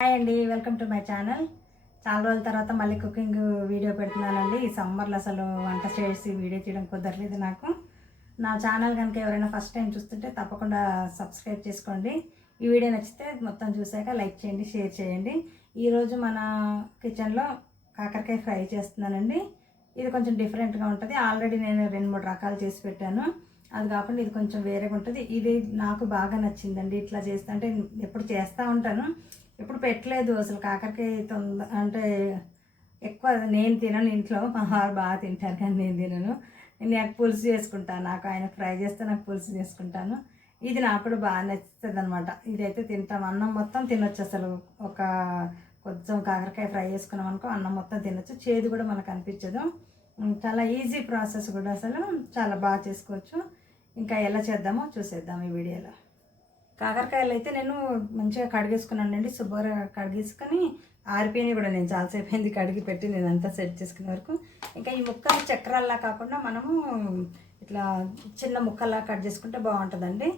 Hi అండి, welcome to my channel. చాలా రోజుల తర్వాత మళ్ళీ కుకింగ్ వీడియో పెడుతున్నానండి. ఈ సమ్మర్లో అసలు వంట చేసి వీడియో తీయడం కుదరలేదు నాకు. నా ఛానల్ కనుక ఎవరైనా ఫస్ట్ టైం చూస్తుంటే తప్పకుండా సబ్స్క్రైబ్ చేసుకోండి. ఈ వీడియో నచ్చితే మొత్తం చూసాక లైక్ చేయండి, షేర్ చేయండి. ఈరోజు మన కిచెన్లో కాకరకాయ ఫ్రై చేస్తున్నానండి. ఇది కొంచెం డిఫరెంట్గా ఉంటుంది. ఆల్రెడీ నేను 2-3 రకాలు చేసి పెట్టాను. అది కాకుండా ఇది కొంచెం వేరేగా ఉంటుంది. ఇది నాకు బాగా నచ్చిందండి. ఇట్లా చేస్తా అంటే ఎప్పుడు చేస్తూ ఉంటాను, ఎప్పుడు పెట్టలేదు అసలు. కాకరకాయ అంటే ఎక్కువ నేను తినను, ఇంట్లో మా వారు బాగా తింటారు కానీ నేను తినను. నేను పులుసు చేసుకుంటాను, నాకు ఆయన ఫ్రై చేస్తే నాకు పులుసు చేసుకుంటాను. ఇది నాకు కూడా బాగా నచ్చుతుంది అనమాట. ఇదైతే తింటాం, అన్నం మొత్తం తినొచ్చు అసలు. ఒక కొంచెం కాకరకాయ ఫ్రై చేసుకున్నాం అనుకో అన్నం మొత్తం తినొచ్చు. చేదు కూడా మనకు అనిపించదు. చాలా ఈజీ ప్రాసెస్ కూడా, అసలు చాలా బాగా చేసుకోవచ్చు. ఇంకా ఎలా చేద్దామో చూసేద్దాం ఈ వీడియోలో. కాకరకాయలు అయితే నేను మంచిగా కడిగేసుకున్నానండి. శుభ్రంగా కడిగేసుకొని ఆరిపోయినాయి కూడా. నేను చాలాసేపు అయింది కడిగి పెట్టి నేను అంతా సెట్ చేసుకునే వరకు. ఇంకా ఈ ముక్కలు చక్రాల్లా కాకుండా మనము ఇట్లా చిన్న ముక్కల్లా కట్ చేసుకుంటే బాగుంటుందండి.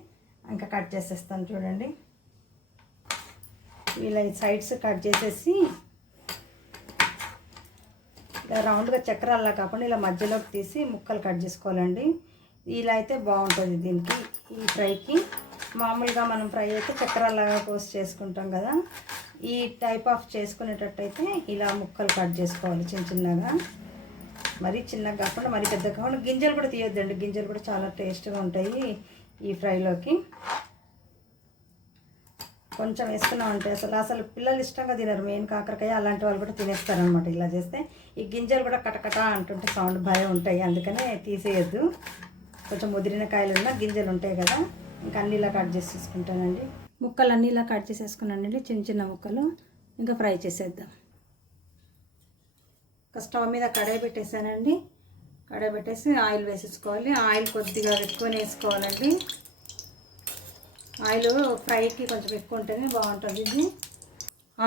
ఇంకా కట్ చేసేస్తాను చూడండి. ఇలా ఈ సైడ్స్ కట్ చేసేసి ఇలా రౌండ్గా చక్రాల్లా కాకుండా ఇలా మధ్యలోకి తీసి ముక్కలు కట్ చేసుకోవాలండి. ఇలా అయితే బాగుంటుంది దీనికి, ఈ ఫ్రైకి. మామూలుగా మనం ఫ్రై అయితే చక్రాల్లాగా కోసి చేసుకుంటాం కదా, ఈ టైప్ ఆఫ్ చేసుకునేటట్టయితే ఇలా ముక్కలు కట్ చేసుకోవాలి చిన్న చిన్నగా. మరీ చిన్నగా కాకుండా మరీ పెద్దగా కాకుండా. గింజలు కూడా తీయొద్దండి, గింజలు కూడా చాలా టేస్ట్గా ఉంటాయి ఈ ఫ్రైలోకి. కొంచెం వేసుకున్నామంటే అసలు పిల్లలు ఇష్టంగా తినరు మెయిన్ కాకరకాయ. అలాంటి వాళ్ళు కూడా తినేస్తారనమాట ఇలా చేస్తే. ఈ గింజలు కూడా కటకట అంటుంటే సౌండ్ భయం ఉంటాయి, అందుకనే తీసేయద్దు. కొంచెం ముదిరిన కాయలు ఉన్న గింజలు ఉంటాయి కదా, ఇంకా అన్నీ ఇలా కట్ చేసేసుకుంటానండి. ముక్కలు అన్నీ ఇలా కట్ చేసేసుకున్నానండి, చిన్న చిన్న ముక్కలు. ఇంకా ఫ్రై చేసేద్దాం. ఒక స్టవ్ మీద కడాయి పెట్టేసానండి. కడాయి పెట్టేసి ఆయిల్ వేసేసుకోవాలి. ఆయిల్ కొద్దిగా ఎక్కువనే వేసుకోవాలండి. ఆయిల్ ఫ్రైకి కొంచెం ఎక్కువ ఉంటేనే బాగుంటుంది ఇది.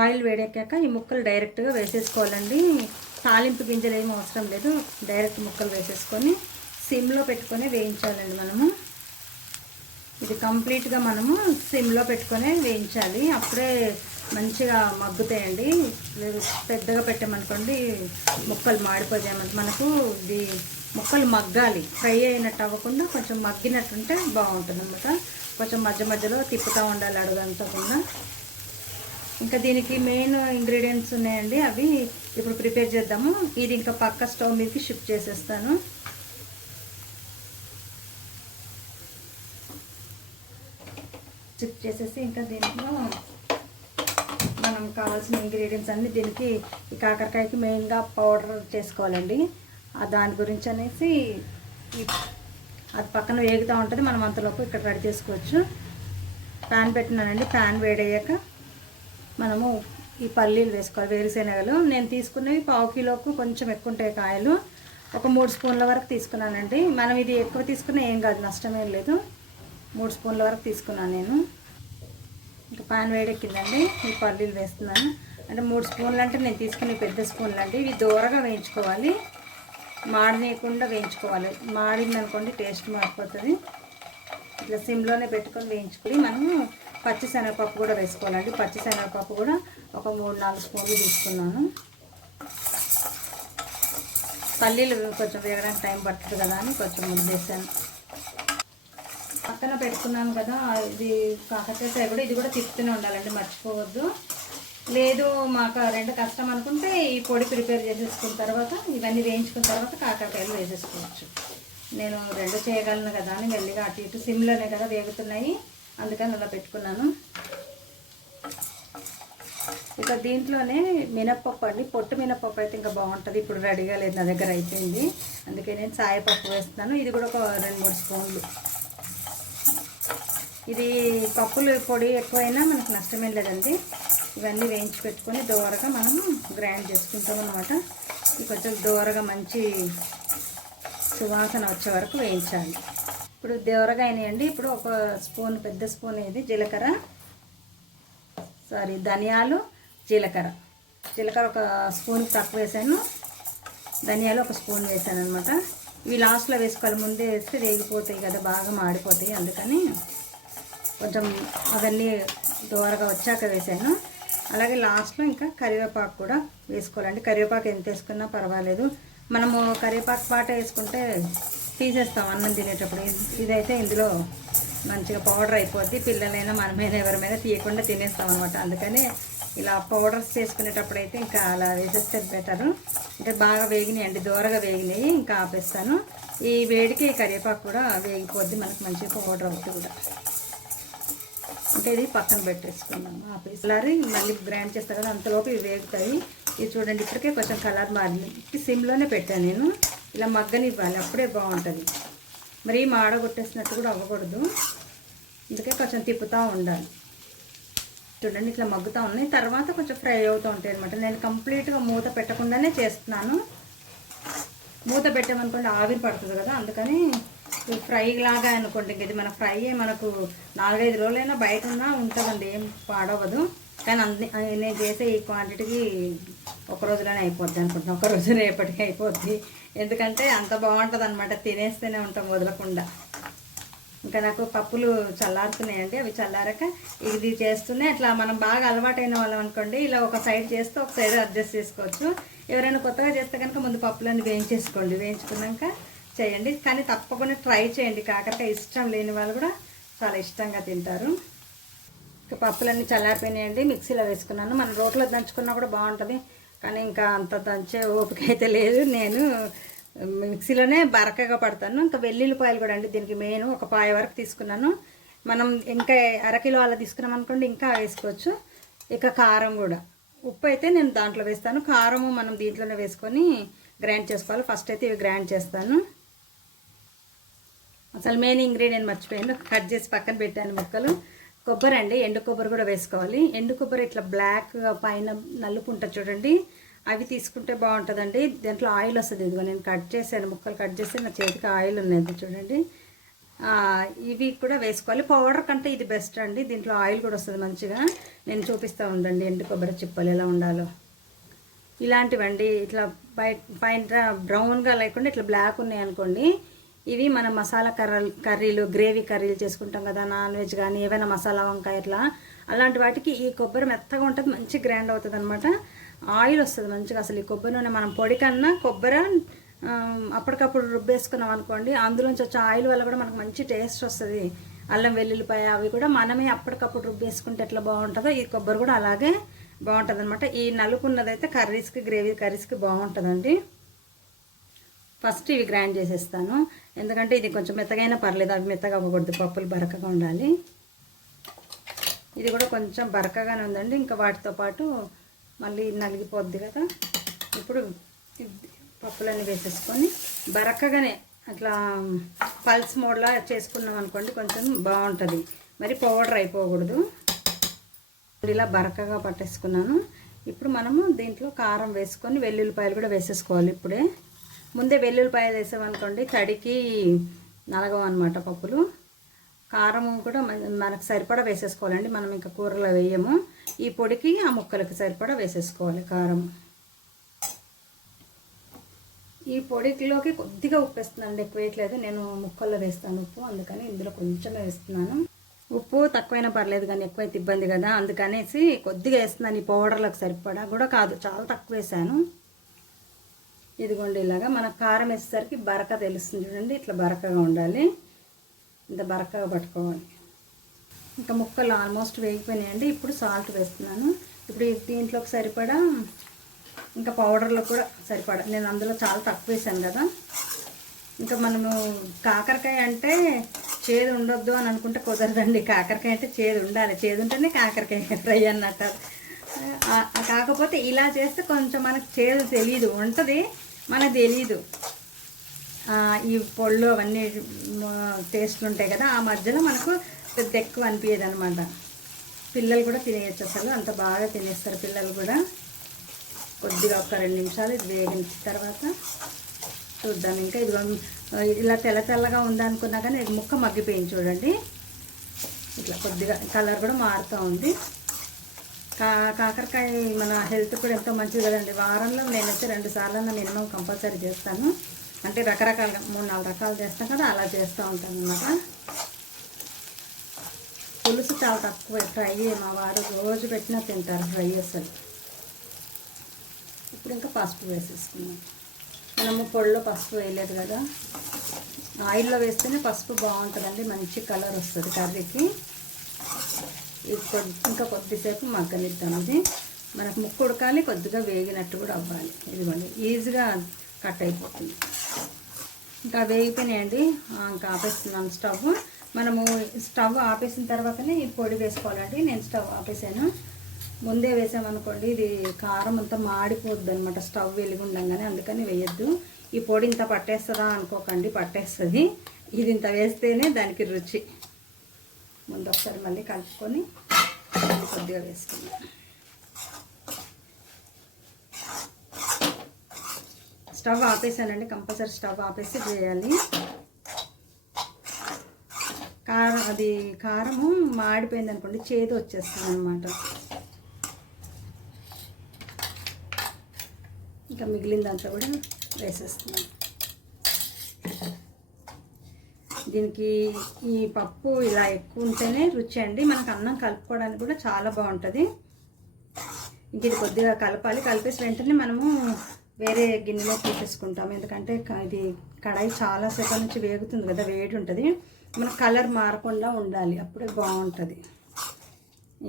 ఆయిల్ వేడెక్కాక ఈ ముక్కలు డైరెక్ట్గా వేసేసుకోవాలండి. తాలింపు గింజలు ఏమీ అవసరం లేదు, డైరెక్ట్ ముక్కలు వేసేసుకొని సిమ్లో పెట్టుకొని వేయించాలండి మనము. ఇది కంప్లీట్గా మనము సిమ్లో పెట్టుకొని వేయించాలి, అప్పుడే మంచిగా మగ్గుతాయండి. పెద్దగా పెట్టామనుకోండి ముక్కలు మాడిపోతాయి. మనకు ఇది ముక్కలు మగ్గాలి, ఫ్రై అయినట్టు అవ్వకుండా కొంచెం మగ్గినట్టుంటే బాగుంటుంది అన్నమాట. కొంచెం మధ్య మధ్యలో తిప్పుతూ ఉండాలి అడుగంతకుండా. ఇంకా దీనికి మెయిన్ ఇంగ్రీడియంట్స్ ఉన్నాయండి, అవి ఇప్పుడు ప్రిపేర్ చేద్దాము. ఇది ఇంకా పక్క స్టవ్ మీదకి షిఫ్ట్ చేసేస్తాను. షిఫ్ట్ చేసేసి ఇంకా దీంట్లో మనం కావాల్సిన ఇంగ్రీడియంట్స్ అన్నీ దీనికి, ఈ కాకరకాయకి మెయిన్గా పౌడర్ చేసుకోవాలండి. దాని గురించి అనేసి అది పక్కన వేగుతూ ఉంటుంది, మనం అంతలోపు ఇక్కడ రెడీ చేసుకోవచ్చు. ప్యాన్ పెట్టినానండి. ప్యాన్ వేడయ్యాక మనము ఈ పల్లీలు వేసుకోవాలి, వేరుశెనగలు. నేను తీసుకున్నవి 1/2 కిలోకు కొంచెం ఎక్కువ ఉంటాయి కాయలు. ఒక 3 స్పూన్ల వరకు తీసుకున్నానండి. మనం ఇది ఎక్కువ తీసుకున్నా ఏం కాదు, నష్టమేం లేదు. 3 స్పూన్ల వరకు తీసుకున్నాను నేను. ఇంకా పాన్ వేడెక్కిందండి, ఈ పల్లీలు వేస్తున్నాను. అంటే 3 స్పూన్లు అంటే నేను తీసుకునే పెద్ద స్పూన్లు అండి. ఇవి దూరగా వేయించుకోవాలి, మాడనీయకుండా వేయించుకోవాలి. మాడిందనుకోండి టేస్ట్ మారిపోతుంది. ఇట్లా సిమ్లోనే పెట్టుకొని వేయించుకొని మనము పచ్చిశనగపప్పు కూడా వేసుకోవాలండి. పచ్చిశనగపప్పు కూడా ఒక 3-4 స్పూన్లు తీసుకున్నాను. పల్లీలు కొంచెం వేగడానికి టైం పడుతుంది కదా అని కొంచెం ముందు వేసాను. పక్కన పెట్టుకున్నాను కదా, ఇది కాకరకాయ కూడా, ఇది కూడా తిప్పుతూనే ఉండాలండి, మర్చిపోవద్దు. లేదు మాకు 2 కష్టం అనుకుంటే ఈ పొడి ప్రిపేర్ చేసేసుకున్న తర్వాత, ఇవన్నీ వేయించుకున్న తర్వాత కాకరకాయలు వేసేసుకోవచ్చు. నేను 2 చేయగలను కదా అని మెల్లిగా అటు ఇటు సిమ్లోనే కదా వేగుతున్నాయి, అందుకని అలా పెట్టుకున్నాను. ఇక దీంట్లోనే మినప్పప్పు అండి, పొట్టు మినప్పప్పు అయితే ఇంకా బాగుంటుంది. ఇప్పుడు రెడీగా లేదు, నా దగ్గర అయిపోయింది, అందుకే నేను సాయపప్పు వేస్తున్నాను. ఇది కూడా ఒక 2-3 స్పూన్లు. ఇది పప్పులు పొడి ఎక్కువైనా మనకు నష్టమేం లేదండి. ఇవన్నీ వేయించి పెట్టుకొని దోరగా మనం గ్రైండ్ చేసుకుంటాం అన్నమాట. ఇది కొంచెం దోరగా మంచి సువాసన వచ్చే వరకు వేయించాలి. ఇప్పుడు దోరగా అయినాయండి. ఇప్పుడు ఒక స్పూన్, పెద్ద స్పూన్ ఇది ధనియాలు, జీలకర్ర ఒక స్పూన్ తక్కువ వేసాను, ధనియాలు ఒక స్పూన్ వేసాను అనమాట. ఇవి లాస్ట్లో వేసుకోవాలి, ముందే వేస్తే వేగిపోతాయి కదా, బాగా మాడిపోతాయి. అందుకని కొంచెం అవన్నీ దోరగా వచ్చాక వేసాను. అలాగే లాస్ట్లో ఇంకా కరివేపాకు కూడా వేసుకోవాలండి. కరివేపాకు ఎంత వేసుకున్నా పర్వాలేదు. మనము కరివేపాకు పాట వేసుకుంటే తీసేస్తాం అన్నం తినేటప్పుడు. ఇదైతే ఇందులో మంచిగా పౌడర్ అయిపోద్ది. పిల్లలైనా మనమైనా ఎవరిమైనా తీయకుండా తినేస్తాం అనమాట. అందుకని ఇలా పౌడర్స్ చేసుకునేటప్పుడు అయితే ఇంకా అలా వేసేస్తే బెటరు. అంటే బాగా వేగినాయండి, దూరగా వేగినాయి, ఇంకా ఆపేస్తాను. ఈ వేడికి కరివేపాకు కూడా వేగిపోద్ది, మనకు మంచిగా పౌడర్ అవుతుంది కూడా. అంటే ఇది పక్కన పెట్టేసుకున్నాము ఆపేసి. మళ్ళీ గ్రైండ్ చేస్తా కదా, అంతలోపు ఇవి వేగుతాయి. ఇది చూడండి, ఇప్పటికే కొంచెం కలర్ మారింది. సిమ్లోనే పెట్టాను నేను. ఇలా మగ్గనివ్వాలి, అప్పుడే బాగుంటుంది. మరి మాడగొట్టేసినట్టు కూడా అవ్వకూడదు, అందుకే కొంచెం తిప్పుతూ ఉండాలి. చూడండి ఇట్లా మగ్గుతూ ఉన్నాయి. తర్వాత కొంచెం ఫ్రై అవుతూ ఉంటాయి అనమాట. నేను కంప్లీట్గా మూత పెట్టకుండానే చేస్తున్నాను. మూత పెట్టామనుకోండి ఆవిరి పడుతుంది కదా, అందుకని ఫ్రై లాగా అనుకోండి. ఇది మన ఫ్రై మనకు 4-5 రోజులైనా బయట ఉన్నా ఉంటుందండి, ఏం పాడవదు. కానీ నేను చేసే ఈ క్వాంటిటీకి ఒక రోజులోనే అయిపోద్ది అనుకుంటున్నాను. ఒక రోజు రేపటికి అయిపోద్ది, ఎందుకంటే అంత బాగుంటుంది అనమాట. తినేస్తూనే ఉంటాం వదలకుండా. ఇంకా నాకు పప్పులు చల్లారుతున్నాయండి. అవి చల్లారాక ఇది చేస్తూనే అట్లా మనం బాగా అలవాటైన వాళ్ళం అనుకోండి, ఇలా ఒక సైడ్ చేస్తే ఒక సైడ్ అడ్జస్ట్ చేసుకోవచ్చు. ఎవరైనా కొత్తగా చేస్తే కనుక ముందు పప్పులన్నీ వేయించేసుకోండి, వేయించుకున్నాక చేయండి. కానీ తప్పకుండా ట్రై చేయండి. కాకరకాయ ఇష్టం లేని వాళ్ళు కూడా చాలా ఇష్టంగా తింటారు. ఇంకా పప్పులన్నీ చల్లారిపోయినాయండి, మిక్సీలో వేసుకున్నాను. మనం రోట్లో దంచుకున్నా కూడా బాగుంటుంది, కానీ ఇంకా అంత దంచే ఓపిక అయితే లేదు. నేను మిక్సీలోనే బరకగా పడతాను. ఇంకా వెల్లుల్లిపాయలు కూడా అండి దీనికి మెయిన్. ఒక పాయ వరకు తీసుకున్నాను. మనం ఇంకా అరకిలో అలా తీసుకున్నాం అనుకోండి, ఇంకా వేసుకోవచ్చు. ఇక కారం కూడా, ఉప్పు అయితే నేను దాంట్లో వేస్తాను, కారము మనం దీంట్లోనే వేసుకొని గ్రైండ్ చేసుకోవాలి. ఫస్ట్ అయితే ఇవి గ్రైండ్ చేస్తాను. అసలు మెయిన్ ఇంగ్రీడియంట్ మర్చిపోయాను, కట్ చేసి పక్కన పెట్టాను ముక్కలు. కొబ్బరి అండి, ఎండు కొబ్బరి కూడా వేసుకోవాలి. ఎండు కొబ్బరి ఇట్లా బ్లాక్ పైన నలుపు ఉంటుంది చూడండి, అవి తీసుకుంటే బాగుంటుందండి. దీంట్లో ఆయిల్ వస్తుంది. ఇదిగో నేను కట్ చేశాను, ముక్కలు కట్ చేసి నా చేతికి ఆయిల్ ఉన్నది చూడండి. ఇవి కూడా వేసుకోవాలి. పౌడర్ కంటే ఇది బెస్ట్ అండి, దీంట్లో ఆయిల్ కూడా వస్తుంది మంచిగా. నేను చూపిస్తూ ఉండండి ఎండు కొబ్బరి చిప్పలు ఎలా ఉండాలో. ఇలాంటివండి ఇట్లా పైన బ్రౌన్గా లేకుండా ఇట్లా బ్లాక్ ఉన్నాయి అనుకోండి, ఇవి మనం మసాలా కర్రీలు, గ్రేవీ కర్రీలు చేసుకుంటాం కదా, నాన్ వెజ్ కానీ ఏవైనా మసాలా వంకాయ ఇట్లా అలాంటి వాటికి ఈ కొబ్బరి మెత్తగా ఉంటుంది, మంచి గ్రైండ్ అవుతుంది అనమాట. ఆయిల్ వస్తుంది మంచిగా. అసలు ఈ కొబ్బరి నూనె మనం పొడి కన్నా కొబ్బరి అప్పటికప్పుడు రుబ్బేసుకున్నాం అనుకోండి, అందులోంచి వచ్చే ఆయిల్ వల్ల కూడా మనకు మంచి టేస్ట్ వస్తుంది. అల్లం వెల్లుల్లిపాయ అవి కూడా మనమే అప్పటికప్పుడు రుబ్బేసుకుంటే ఎట్లా బాగుంటుందో ఈ కొబ్బరి కూడా అలాగే బాగుంటుంది అనమాట. ఈ నలుపున్నదైతే కర్రీస్కి, గ్రేవీ కర్రీస్కి బాగుంటుందండి. ఫస్ట్ ఇవి గ్రైండ్ చేసేస్తాను, ఎందుకంటే ఇది కొంచెం మెత్తగైనా పర్లేదు, అవి మెత్తగా అవ్వకూడదు, పప్పులు బరకగా ఉండాలి. ఇది కూడా కొంచెం బరకగానే ఉందండి, ఇంకా వాటితో పాటు మళ్ళీ నలిగిపోద్ది కదా. ఇప్పుడు పప్పులన్నీ వేసేసుకొని బరకగానే అట్లా పల్స్ మోడ్లా చేసుకున్నాం అనుకోండి, కొంచెం బాగుంటుంది. మరి పౌడర్ అయిపోకూడదు. ఇలా బరకగా పట్టేసుకున్నాను. ఇప్పుడు మనము దీంట్లో కారం వేసుకొని వెల్లుల్లిపాయలు కూడా వేసేసుకోవాలి. ఇప్పుడే ముందే వెల్లుల్లిపాయలు వేసామనుకోండి తడికి నలగవు అనమాట పప్పులు. కారం కూడా మనకు సరిపడా వేసేసుకోవాలండి, మనం ఇంకా కూరలో వేయము. ఈ పొడికి ఆ ముక్కలకి సరిపడా వేసేసుకోవాలి కారం. ఈ పొడిలోకి కొద్దిగా ఉప్పు వేస్తున్నాను, ఎక్కువ వేయట్లేదు. నేను ముక్కల్లో వేస్తాను ఉప్పు, అందుకని ఇందులో కొంచెమే వేస్తున్నాను. ఉప్పు తక్కువైనా పర్లేదు కానీ ఎక్కువైతే ఇబ్బంది కదా, అందుకనేసి కొద్దిగా వేస్తున్నాను. ఈ పౌడర్లకు సరిపడా కూడా కాదు, చాలా తక్కువ వేసాను. ఇదిగోండి ఇలాగా మనకు కారం వేసేసరికి బరక తెలుస్తుంది చూడండి, ఇట్లా బరకగా ఉండాలి, ఇంత బరకగా పట్టుకోవాలి. ఇంకా ముక్కలు ఆల్మోస్ట్ వేగిపోయినాయండి. ఇప్పుడు సాల్ట్ వేస్తున్నాను. ఇప్పుడు దీంట్లోకి సరిపడా ఇంకా పౌడర్లో కూడా సరిపడా, నేను అందులో చాలా తక్కువ వేసాను కదా. ఇంకా మనము కాకరకాయ అంటే చేదు ఉండొద్దు అని అనుకుంటే కుదరదండి. కాకరకాయ అంటే చేదు ఉండాలి, చేదు ఉంటేనే కాకరకాయ ఫ్రై అన్నట్టు. కాకపోతే ఇలా చేస్తే కొంచెం మనకు చేదు తెలియదు, ఉంటుంది మనకు తెలీదు. ఈ పొళ్ళు అవన్నీ టేస్ట్లు ఉంటాయి కదా, ఆ మధ్యలో మనకు పెద్ద ఎక్కువ అనిపించదు అనమాట. పిల్లలు కూడా తినేయచ్చు, అసలు అంత బాగా తినేస్తారు పిల్లలు కూడా. కొద్దిగా ఒక 2 నిమిషాలు ఇది వేగించిన తర్వాత చూద్దాం. ఇంకా ఇది ఇలా తెల్ల తెల్లగా ఉందనుకున్నా కానీ ఇది ముక్క మగ్గిపోయింది చూడండి. ఇట్లా కొద్దిగా కలర్ కూడా మారుతూ ఉంది. కాకరకాయ మన హెల్త్ కూడా ఎంతో మంచిది కదండి. వారంలో నేనైతే 2 సార్లు మినిమం కంపల్సరీ చేస్తాను. అంటే రకరకాలుగా 3-4 రకాలు చేస్తాం కదా, అలా చేస్తూ ఉంటాను అన్నమాట. పులుసు చాలా తక్కువ ఫ్రై, మా వారు రోజు పెట్టినా తింటారు ఫ్రై అసలు. ఇప్పుడు ఇంకా పసుపు వేసేసుకున్నాం. మనము పొడిలో పసుపు వేయలేదు కదా, ఆయిల్లో వేస్తేనే పసుపు బాగుంటుందండి, మంచి కలర్ వస్తుంది కర్రీకి. ఇది ఇంకా కొద్దిసేపు మగ్గనిద్దాం. ఇది మనకు ముక్కు ఉడకాలి, కొద్దిగా వేగినట్టు కూడా అవ్వాలి. ఇదిగోండి ఈజీగా కట్ అయిపోతుంది. ఇంకా వేగిపోయినాయండి, ఇంకా ఆపేస్తున్నాను స్టవ్. మనము స్టవ్ ఆపేసిన తర్వాతనే ఈ పొడి వేసుకోవాలండి. నేను స్టవ్ ఆపేసాను, ముందే వేసామనుకోండి ఇది కారం అంతా మాడిపోద్ది అనమాట స్టవ్ వెలిగి ఉండగానే, అందుకని వేయద్దు. ఈ పొడి ఇంత పట్టేస్తుందా అనుకోకండి, పట్టేస్తుంది. ఇది ఇంత వేస్తేనే దానికి రుచి. ముందు ఒకసారి మళ్ళీ కలుపుకొని కొద్దిగా వేసుకుందాం. స్టవ్ ఆపేసానండి, కంపల్సరీ స్టవ్ ఆపేసి చేయాలి. కారము మాడిపోయింది అనుకోండి, చేదు వచ్చేస్తుంది అనమాట. ఇంకా మిగిలిందంతా కూడా వేసేస్తున్నాను. దీనికి ఈ పప్పు ఇలా ఎక్కువ ఉంటేనే రుచి అండి. మనకు అన్నం కలుపుకోవడానికి కూడా చాలా బాగుంటుంది. ఇంక ఇది కొద్దిగా కలపాలి. కలిపేసి వెంటనే మనము వేరే గిన్నెలో తీసేసుకుంటాం, ఎందుకంటే ఇది కడాయి చాలాసేపు నుంచి వేగుతుంది కదా, వేడి ఉంటుంది. మన కలర్ మారకుండా ఉండాలి, అప్పుడే బాగుంటుంది.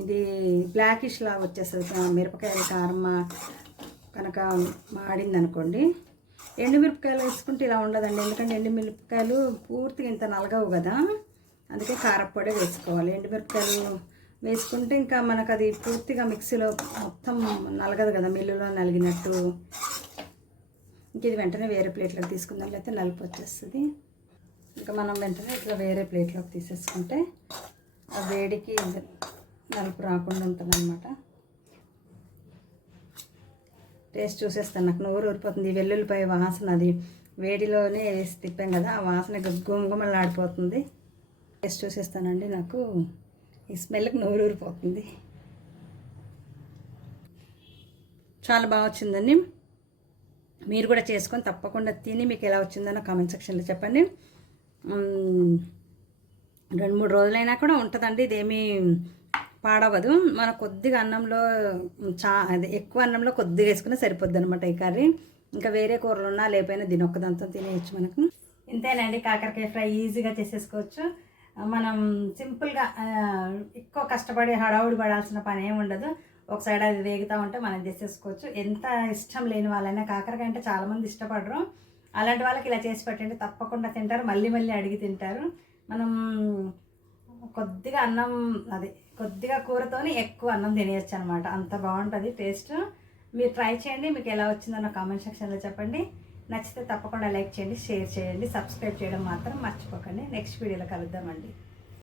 ఇది బ్లాకిష్ లాగా వచ్చేస్తుంది మిరపకాయల కారం కనుక మాడింది అనుకోండి. ఎండుమిరపకాయలు వేసుకుంటే ఇలా ఉండదండి, ఎందుకంటే ఎండుమిరపకాయలు పూర్తిగా ఇంత నలగవు కదా, అందుకే కారప్పొడి వేసుకోవాలి. ఎండుమిరపకాయలు వేసుకుంటే ఇంకా మనకు అది పూర్తిగా మిక్సీలో మొత్తం నలగదు కదా, మిల్లులో నలిగినట్టు. ఇంక ఇది వెంటనే వేరే ప్లేట్లోకి తీసుకుందాం, లేకపోతే నలుపు వచ్చేస్తుంది. ఇంకా మనం వెంటనే ఇట్లా వేరే ప్లేట్లోకి తీసేసుకుంటే ఆ వేడికి నలుపు రాకుండా ఉంటుంది అన్నమాట. టేస్ట్ చూసేస్తాను, నాకు నోరు ఊరిపోతుంది. ఈ వెల్లుల్లిపాయ వాసన, అది వేడిలోనే వేసి తిప్పాం కదా, ఆ వాసన గుమగుమలాడిపోతుంది. టేస్ట్ చూసేస్తానండి, నాకు ఈ స్మెల్కి నోరు ఊరిపోతుంది. చాలా బాగా వచ్చిందండి. మీరు కూడా చేసుకొని తప్పకుండా తిని మీకు ఎలా వచ్చిందన్న కామెంట్ సెక్షన్లో చెప్పండి. 2-3 రోజులైనా కూడా ఉంటుందండి, ఇదేమీ పాడవదు. మన కొద్దిగా అన్నంలో అది ఎక్కువ అన్నంలో కొద్దిగా వేసుకుని సరిపోద్ది అనమాట ఈ కర్రీ. ఇంకా వేరే కూరలు ఉన్నా లేకపోయినా దీని ఒక్కదాంతో తినేయచ్చు మనకు. ఇంతేనండి, కాకరకాయ ఫ్రై ఈజీగా చేసేసుకోవచ్చు. మనం సింపుల్గా ఎక్కువ కష్టపడి హడావుడి పడాల్సిన పని ఏమి ఉండదు. ఒక సైడ్ అది వేగుతూ ఉంటే మనం చేసేసుకోవచ్చు. ఎంత ఇష్టం లేని వాళ్ళైనా, కాకరకాయ అంటే చాలామంది ఇష్టపడరు, అలాంటి వాళ్ళకి ఇలా చేసి పెట్టండి, తప్పకుండా తింటారు, మళ్ళీ మళ్ళీ అడిగి తింటారు. మనం కొద్దిగా అన్నం, అది కొద్దిగా కూరతోని ఎక్కువ అన్నం తినేయచ్చు అనమాట, అంత బాగుంటుంది టేస్ట్. మీరు ట్రై చేయండి, మీకు ఎలా వచ్చిందో కామెంట్ సెక్షన్లో చెప్పండి. నచ్చితే తప్పకుండా లైక్ చేయండి, షేర్ చేయండి, సబ్స్క్రైబ్ చేయడం మాత్రం మర్చిపోకండి. నెక్స్ట్ వీడియోలో కలుద్దామండి.